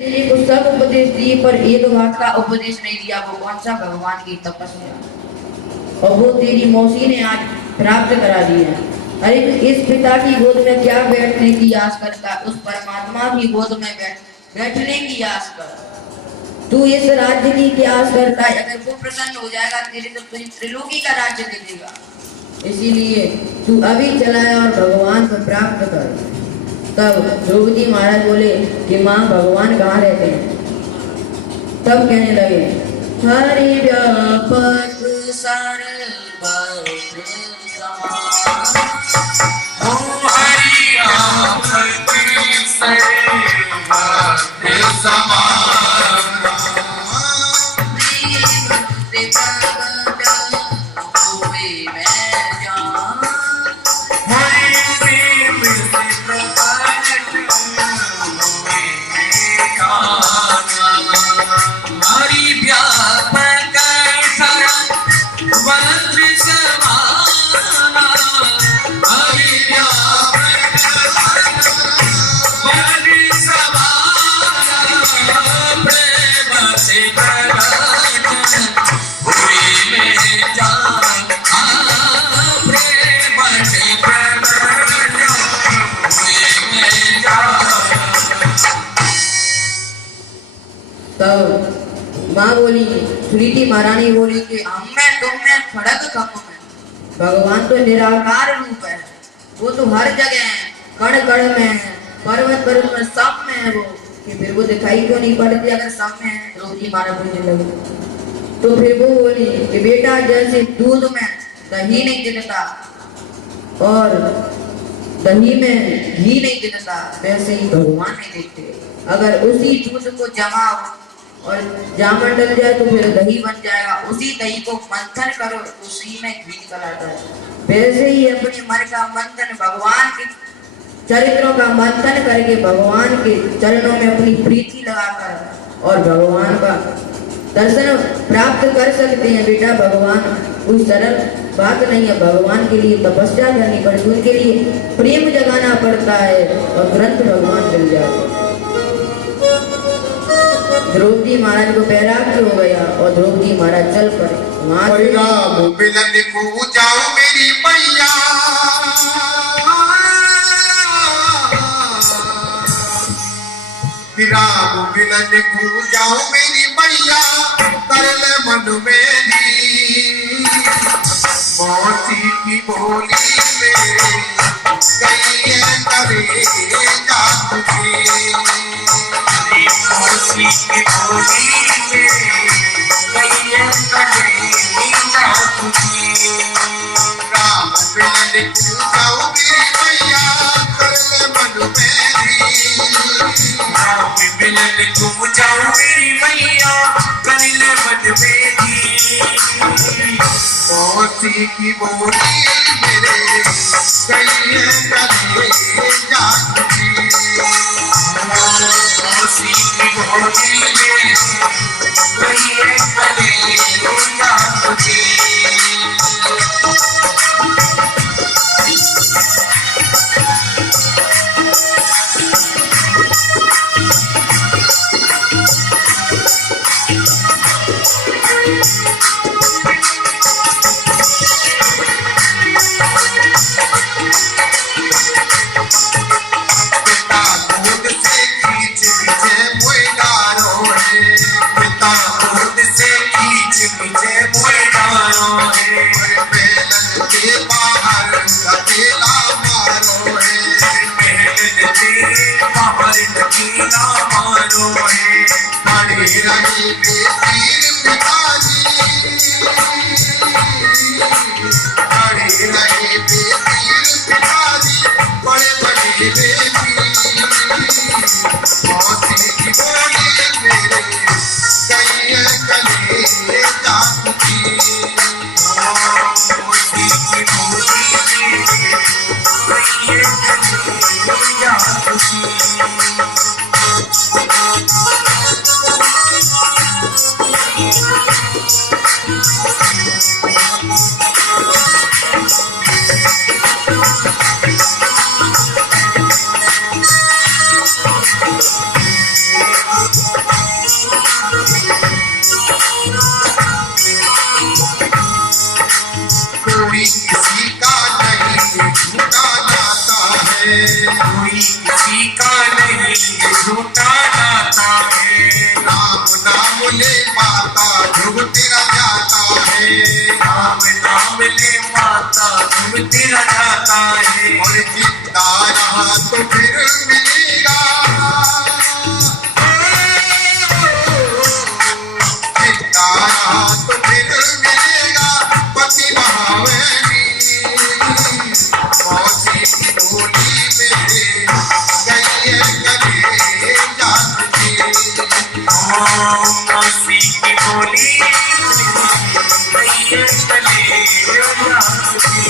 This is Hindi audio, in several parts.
तेरे को सब उपदेश दिए पर एक बात का उपदेश नहीं दिया। वो कौन सा? भगवान की तपस्या। और वो तेरी मौसी ने आज प्राप्त करा दी है। अरे इस पिता की गोद में क्या बैठने की आस करता है? उस परमात्मा की गोद में बैठने की आस कर। तू इस राज्य की क्या आस करता है? अगर वो प्रसन्न हो जाएगा तेरे तो तुझे त्रिलोकी का राज्य दे देगा। इसीलिए तू अभी चला और भगवान को प्राप्त कर। तब द्रौपदी महाराज बोले कि माँ भगवान कहाँ रहते हैं? तब कहने लगे हरि व्यापक सर्वत्र समान। हरि व्यापक सर्वत्र समान। तब माँ बोली, प्रीति महारानी बोली कि हम में तुम में फर्क कम है। भगवान तो निराकार रूप है, वो तो हर जगह है, कण कण में है, पर्वत पर्वत में, सब में है वो। कि फिर वो दिखाई क्यों नहीं पड़ती अगर सब में है? द्रौपदी महाराज बोलने लगी। तो फिर वो बोली कि बेटा जैसे दूध में दही नहीं दिखता और दही में घी नहीं दिखता, वैसे ही भगवान नहीं दिखते। अगर उसी दूध को जमाओ और जामन डल जाए तो फिर दही बन जाएगा। उसी दही को मंथन करो, उसी में घी निकल आता है। वैसे ही अपने मन का मंथन, भगवान के चरित्रों का मंथन करके भगवान के चरणों में अपनी प्रीति लगाकर और भगवान का दर्शन प्राप्त कर सकते हैं। बेटा भगवान कोई सरल बात नहीं है। भगवान के लिए तपस्या करनी पड़ती, उनके लिए प्रेम जगाना पड़ता है और तुरंत भगवान मिल जाते। द्रौपदी महाराज को वैराग्य हो गया और द्रौपदी महाराज चल पड़े। राम मिलन को जाओ मेरी मैया, राम मिलन को जाओ मेरी मैया, कर ले मन में दी मौसी की बोली में कहीं करे जा तुझे। मौसी की बोली में कहीं करे जा तुझे। राम मिलन को जाओ मेरी मैया, कर ले मन में दी। राम मिलन को जाओ मेरी मैया, कर ले मन में दी। मौसी की बोली मेरे कहीं करे जा तुझे। मौसी की बोली मेरे कहीं करे जा तुझे। ले माता ध्रुव तेरा जाता है, नाम नाम ले माता ध्रुव तेरा जाता है, और जिंदा रहा तो फिर मिलेगा, जिंदा रहा तो फिर मिलेगा पति महावेणी। मौसी की बोली मेरे गई है कभी जाती, मौसी की बोली मैया चले जाती।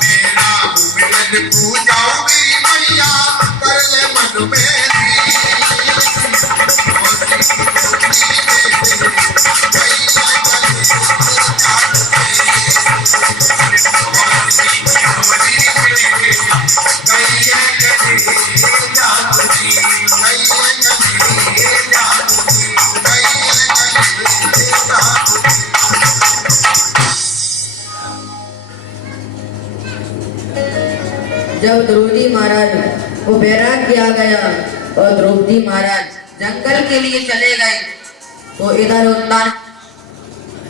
मेरा मिलन पूजाओ मेरी मैया कर ले मन मेरी। मौसी की बोली मेरे गई है कभी जब द्रौपदी महाराज को बैराग किया गया और द्रौपदी महाराज जंगल के लिए चले गए, तो इधर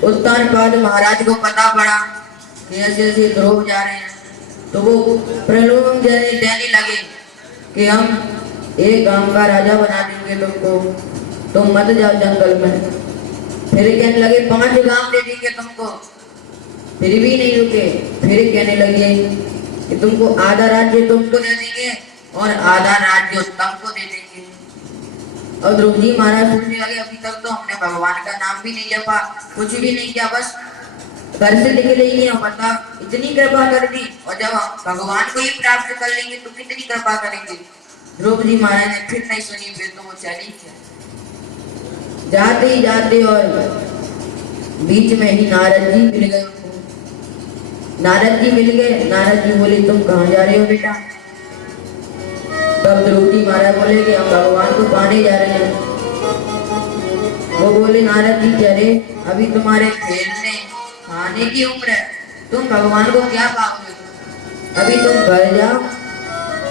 उत्तानपाद महाराज को पता पड़ा कि ऐसे ऐसे द्रौपदी जा रहे हैं, तो वो प्रलोभन देने लगे कि हम एक गांव का राजा बना देंगे तुमको, तुम मत जाओ जंगल में। फिर कहने लगे 5 गांव दे देंगे तुमको, फिर भी नहीं रुके। फिर कहने लगे कि तुमको आधा राज्य तुमको दे देंगे और आधा राज्य तुमको दे देंगे। और द्रौपदी महाराज सोचने लगे अभी तक तो हमने भगवान का नाम भी नहीं जपा, कुछ भी नहीं किया, बस घर से निकले ही नहीं, पता इतनी कृपा कर दी, और जब भगवान को ही प्राप्त कर लेंगे तो कितनी कृपा करेंगे। द्रौपदी महाराज ने फिर नहीं सुनी, फिर तो वो चली क्या जाते ही जाते, और बीच में ही नारद जी मिल गए उनको। नारद जी मिल गए, नारद जी बोले तुम कहाँ जा रहे हो बेटा? तब द्रौपदी महाराज बोले कि हम भगवान को पाने जा रहे हैं। वो बोले नारद जी कह रहे अभी तुम्हारे खेलने खाने की उम्र है, तुम भगवान को क्या पाओगे? अभी तुम घर जाओ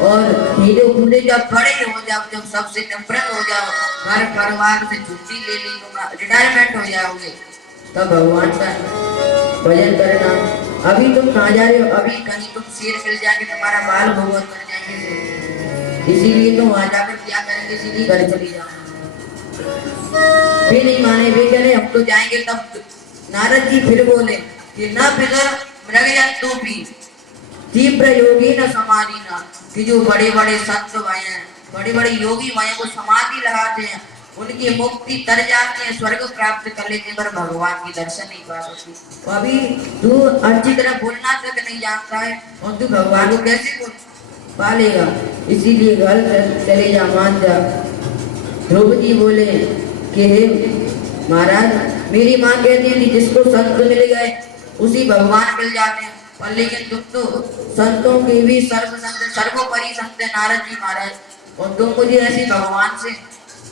और खेलो कूदे, जब बड़े हो जाओ, जब सबसे नफरत हो जाओ, घर परिवार से छुट्टी ले ली, तुम्हारा रिटायरमेंट हो जाओगे, तब भगवान का भजन करना। अभी तुम कहाँ जा रहे हो? अभी कहीं तुम शेर मिल जाके तुम्हारा बाल भगवत कर जाएंगे, इसीलिए तुम वहां जाकर क्या करेंगे, सीधी घर चली जाओ। भी नहीं माने, भी करे हम तो जाएंगे। तब नारद जी फिर बोले कि न फिर मृगयंतोपि तीव्र योगी न समाधि न, कि जो बड़े बड़े संत भाई हैं, बड़े बड़े योगी भाई को समाधि लगाते हैं, उनकी मुक्ति तर जाती है, स्वर्ग प्राप्त कर लेते, पर भगवान की दर्शन नहीं पा सकती। तो अभी तू अच्छी तरह बोलना तक नहीं जानता है और तू भगवान को कैसे बोल पालेगा? इसीलिए घर चले जा, मान जा। द्रौपदी बोले कि हे महाराज, मेरी माँ कहती है कि जिसको संत मिल गए उसी भगवान मिल जाते हैं, पर लेकिन तुम तो संतों के भी सर्वोपरि संत नारद जी महाराज, और तुम मुझे ऐसे भगवान से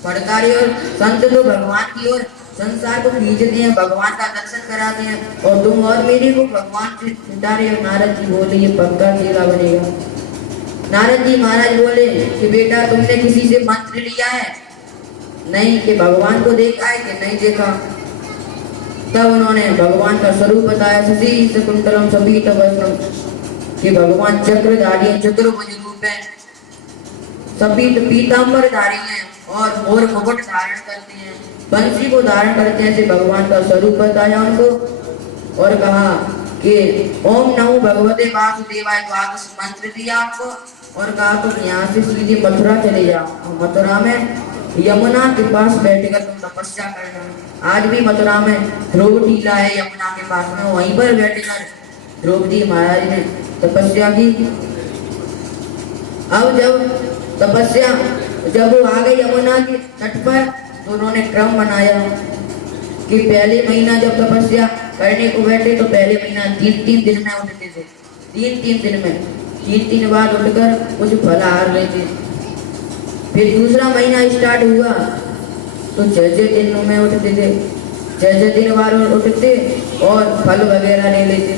फटकारे। और संत तो भगवान की ओर संसार को खींचते हैं, भगवान का दर्शन कराते हैं, और तुम और मेरे को भगवान से छुटा रहे हो। नारद जी बोले ये पक्का चेला बनेगा। नारद जी महाराज बोले कि बेटा तुमने किसी से मंत्र लिया है? नहीं। कि भगवान को देखा है? कि नहीं देखा। तब उन्होंने भगवान का स्वरूप बताया, शशि शकुंतलम सपीतवस्त्रम, कि भगवान चक्रधारी हैं, चतुर्भुज रूप है, सपीत पीतांबरधारी हैं और मोर मुकुट धारण करते हैं, बंसी को धारण करते हैं। ऐसे भगवान का स्वरूप बताया उनको और कहा कि ओम नमो भगवते वासुदेवाय द्वादश मंत्र दिया उनको, और कहा तुम यहाँ से सीधे मथुरा चले जाओ, मथुरा में यमुना के पास बैठकर तुम तपस्या करना। आज भी मथुरा में ध्रुव टीला है यमुना के पास में, वहीं पर बैठकर द्रौपदी महाराज ने तपस्या की। अब जब वो आ गए यमुना के तट पर, तो उन्होंने क्रम बनाया कि पहले महीना जब तपस्या करने को बैठे तो पहले महीना 3 दिन में उठते थे, 3 दिन में 3 बार उठकर कुछ फलाहार लेते। फिर दूसरा महीना स्टार्ट हुआ तो 6 दिन में उठते थे, 6 दिन बार उठते और फल वगैरह ले लेते।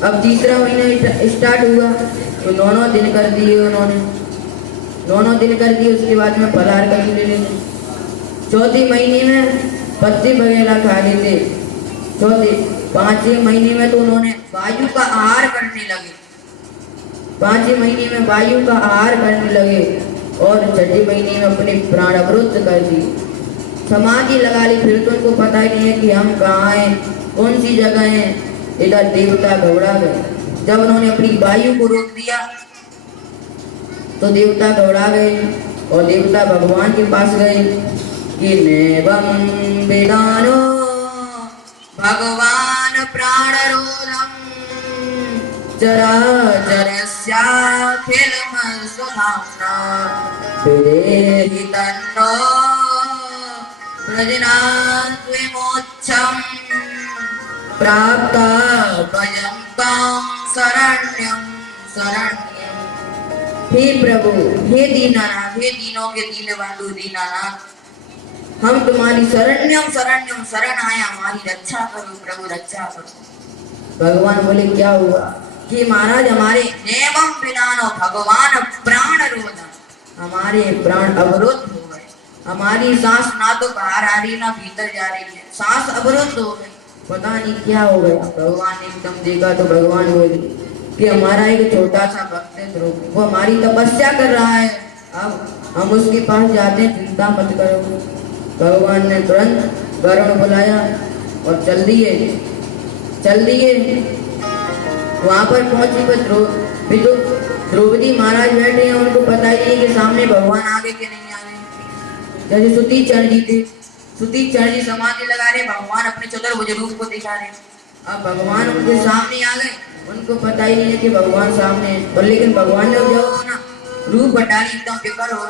अब तीसरा महीना स्टार्ट हुआ तो 9 दिन कर दिए उन्होंने, 9 दिन कर दिए। उसके बाद में फलाहार करके ले लेते। चौथी महीने में पत्ते वगैरह खा लेते। चौथे 5वें महीने में तो उन्होंने वायु का आहार करने लगे। 5वें महीने में वायु का आहार करने लगे और 6ठे महीने में अपने प्राण अवरुद्ध कर दिए। समाधि लगा ली। फिर तो उनको पता ही नहीं है कि हम कहाँ हैं, कौन सी जगह है। इधर देवता घबरा गए। जब उन्होंने अपनी वायु को रोक दिया तो देवता घबरा गए और देवता भगवान के पास गए कि नैवं वेदानो भगवान प्राणरोधम् चराचरस्याखिलमसुधाम्ना विदेहि तन्नो प्रजनात्विमोक्षम् प्राप्ता भयं तां शरण्यं शरण्यं। हे प्रभु, हे दीनानाथ, हे दीनों के दीन बंधु दीनानाथ, हम तुम्हारी शरण्यम शरण्यम शरण आए, हमारी रक्षा करो प्रभु, रक्षा करो। भगवान बोले क्या हुआ कि महाराज हमारे नेवम पिनानो भगवान प्राण रोधन, हमारे प्राण अवरुद्ध हो गए। हमारी सांस ना तो बाहर आ रही ना भीतर जा रही है, सांस अवरुद्ध हो गई। पता नहीं क्या हो गया। भगवान ने एकदम देखा तो भगवान बोले कि हमारा एक छोटा सा भक्त है ध्रुव, वो हमारी तपस्या कर रहा है, अब हम उसके पास जाते हैं, चिंता मत करो। भगवान ने तुरंत वरुण बुलाया और चल दिए। वहां पर पहुंची पर द्रौपदी महाराज बैठे हैं, उनको पता ही नहीं कि सामने भगवान आगे के नहीं आ रहे। जैसे सुतीचरण जी थे, सुतीचरण जी समाधि लगा रहे, भगवान अपने चतुर्भुज रूप को दिखा रहे। अब भगवान उनके सामने आ गए, उनको पता ही नहीं है कि भगवान सामने है। पर लेकिन भगवान ने जब ना रूप बटाली एकदम विकल हो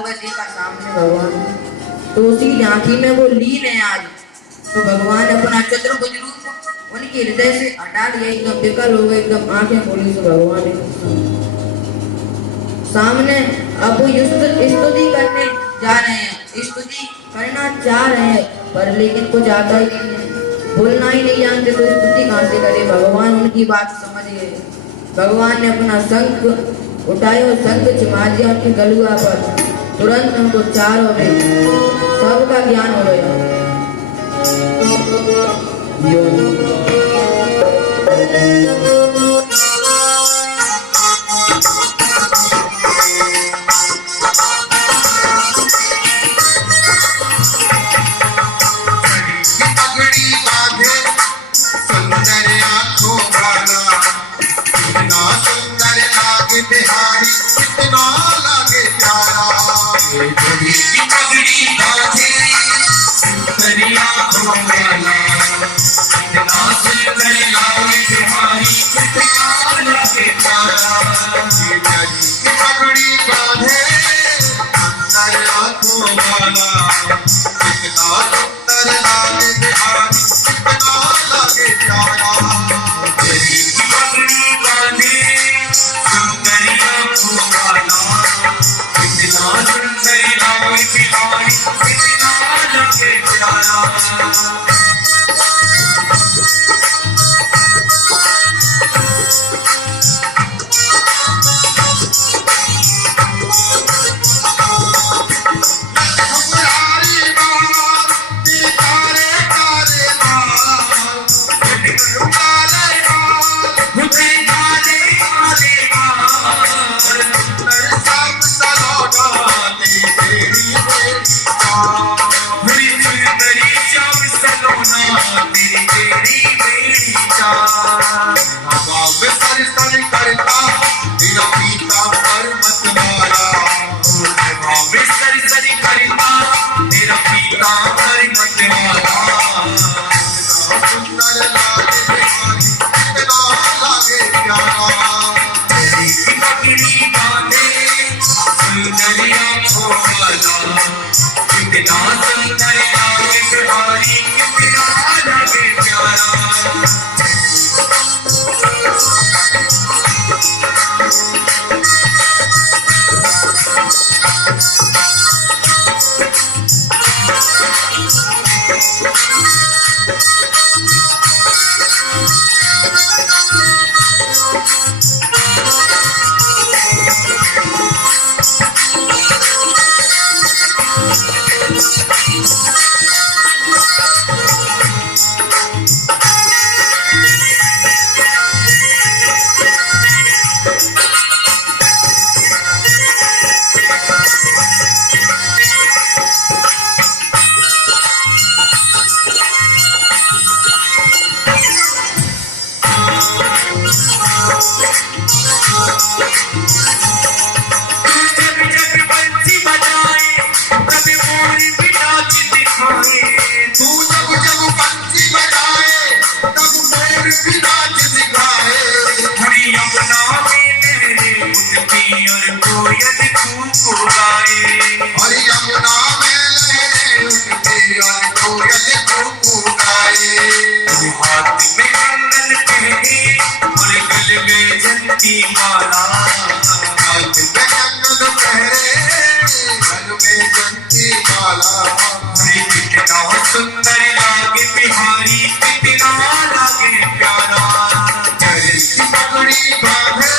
गए, देखा सामने भगवान, तो उसी झांकी में वो लीन है आज। तो भगवान अपना चतुर्भुज रूप उनके हृदय से हटा लिया, एकदम विकल हो गए, एकदम आंखें खोली से भगवान सामने। अब वो स्तुति करने जा रहे हैं, स्तुति करना चाह रहे हैं, पर लेकिन कुछ आता ही नहीं है, बोलना ही नहीं जानते, तो स्तुति कहाँ से करे। भगवान उनकी बात समझ गए। भगवान ने अपना शंख उठाया और शंख चिमार दिया उनकी गलुआ पर, तुरंत उनको चारों में सबका ज्ञान हो गया। बिहारी कितना लागे प्यारा, पगड़ी बांधे सुंदरिया घोड़ाला, कितना सुंदर लागे बिहारी कितना लागे प्यारा। पगड़ी बांधे सुंदर आँखों वाला, कितना सुंदर लागे बिहारी कितना लागे प्यारा। पगड़ी बांधे की माला हाथ में कंगन पहरे गल में जंती माला कितना सुंदर लागे बिहारी कितना लागे प्यारा गले की पगड़ी बांधे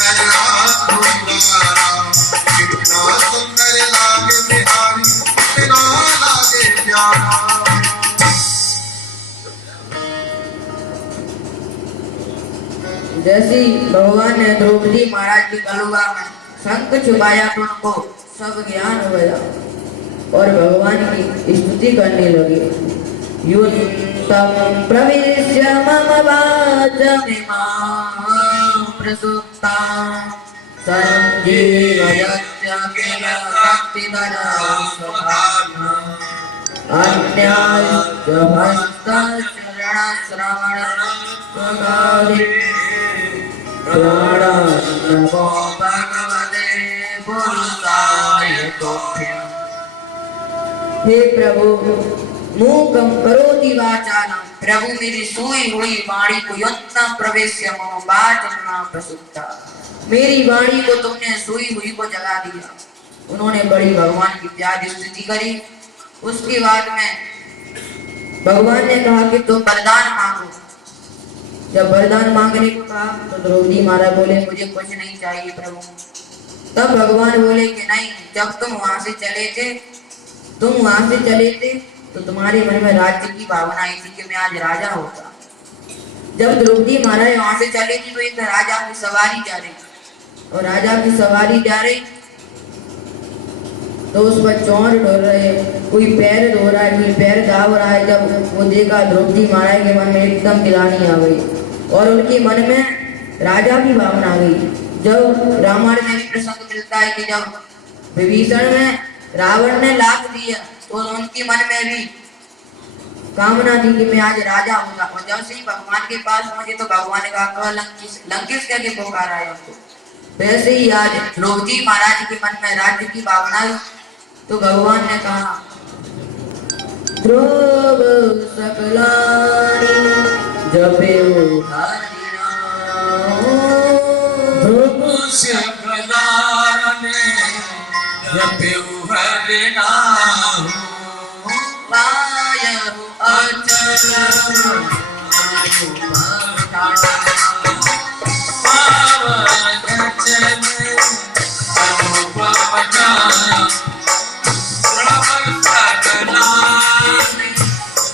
नरनाथ भुलारा कितना सुंदर लागे बिहारी कितना लागे प्यारा जैसी भगवान ने द्रौपदी महाराज की गलुआ में शंख छुपाया तो उनको सब ज्ञान हो गया और भगवान की स्तुति करने लगे। युक्तम प्रविश्य मम वाचमिमां प्रसुप्तां संजीवयत्य किल भक्तिधरं स्वधाम्नम् अन्यास्य हस्तचरणश्रवणत्वगादि प्राणान्नमो भगवते पुरुषाय तुभ्यम्। हे प्रभु मूकं करोति वाचालं, प्रभु मेरी सोई हुई वाणी को यत्न प्रवेश्य मम वाचना प्रसुप्ता, मेरी वाणी को तुमने सोई हुई को जगा दिया। उन्होंने बड़ी भगवान की प्यारी स्तुति करी। उसके बाद में भगवान ने कहा कि तुम वरदान मांगो। जब वरदान मांगने को कहा तो द्रौपदी महाराज बोले मुझे कुछ नहीं चाहिए प्रभु। तब भगवान बोले कि नहीं, जब तुम वहां से चले थे तो तुम्हारे मन में राज्य की भावना आई थी कि मैं आज राजा होता। जब द्रौपदी महाराज वहां से चले थी तो एक राजा की सवारी जा रही, और राजा की सवारी जा रही तो उस पर चौर ढो रहे, कोई पैर धो रहा है, कोई पैर दाव रहा है। जब वो देखा द्रौपदी महाराज के मन में एकदम गिलानी आ गई और उनके मन में राजा की भावना आ गई। जब रामायण में भी प्रसंग मिलता है कि जब विभीषण में रावण ने लाख दिया तो उनके मन में भी कामना थी कि मैं आज राजा होगा। और जब से ही भगवान के पास पहुंचे तो भगवान ने कहा लंकेश करके पुकारा है उनको। वैसे ही आज द्रौपदी महाराज के मन में राज्य की भावना, तो भगवान ने कहा ध्रुव सकलानि जपेउ हरिनाम, ध्रुव सकलानि जपेउ हरिनाम, वायु अचल वायु भक्ता